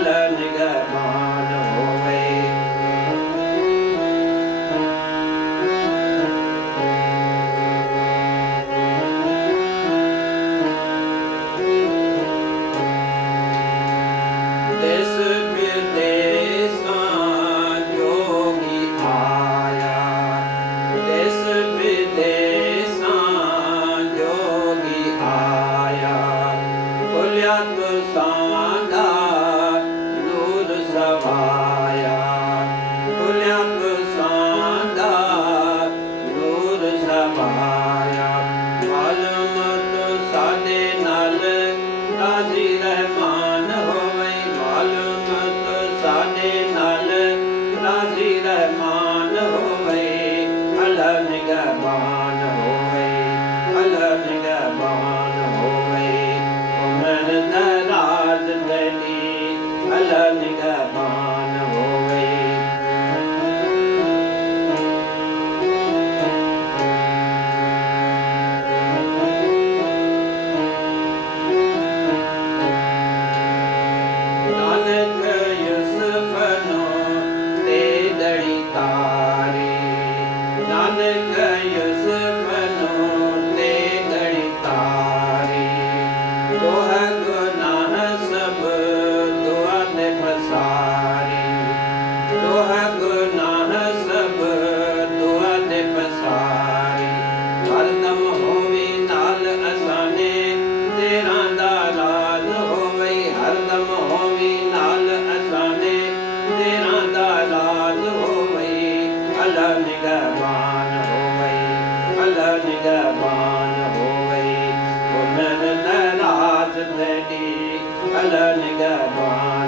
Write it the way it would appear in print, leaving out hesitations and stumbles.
ਅਲ ਨਿਗਹਿਬਾਨ ਹੋਵੇ। ਦੇਸ ਵਿਦੇਸਾਂ ਜੋਗੀ ਆਇਆ, ਦੇਸ ਵਿਦੇਸਾਂ ਜੋਗੀ ਆਇਆ, ਖੁੱਲਿਆ ਤੁਸਾਂ ਦਾ ਨੂਰ ਸਵਾਇਆ, ਖੁੱਲਿਆ ਤੁਸਾਂ ਦਾ ਨੂਰ ਸਵਾਇਆ। ਮਾਲੂਮ ਸਾਡੇ ਨਾਲ ਰਾਜ਼ੀ ਰਹਿਮਾਨ ਹੋਵੇ, ਮਾਲੂਮ ਸਾਡੇ ਨਾਲ ਰਾਜ਼ੀ ਰਹਿਮਾਨ ਹੋਵੇ। ਅਲ ਨਿਗਹਿਬਾਨ ਹੋਵੇ, ਅਲ ਨਿਗਹਿਬਾਨ ਹੋਵੇ। ਉਮਰ ਦਰਾਜ਼ ਤੇਰੀ ਅਲ ਨਿਗਹਿਬਾਨ ਹੋਵੇ। ਨਾਨਕ ਯੂਸਫ ਨੂੰ ਤੇ ਦੜੀ ਤਾਰੀ, ਨਾਨਕ ਯੂਸਫ ਨੂੰ ਤੇ ਦੜੀ ਤਾਰੀ। ਦੋਹ ਗੁਨਾਹ ਸਭ ਦੁਆ ਤੇ ਪਸਾਰੀ, ਦੋਹ ਗੁਨਾਹ ਸਭ ਦੁਆ ਤੇ ਪਸਾਰੀ। ਹਰਦਮ ਹੋਵੇ ਨਾਲ ਅਸਾਨੇ ਤੇਰਾ ਦਾ ਰਾਜ ਹੋਵੇ, ਹਰਦਮ ਹੋਵੇ ਨਾਲ ਅਸਾਨੇ ਤੇਰਾ ਦਾ ਰਾਜ ਹੋਵੇ। ਅਲ ਨਿਗਹਿਬਾਨ ਹੋਵੇ, ਅਲ ਨਿਗਹਿਬਾਨ ਹੋਵੇ। ਉਮਰ ਦਰਾਜ਼ ਤੇਰੀ ਅਲ ਨਿਗਹਿਬਾਨ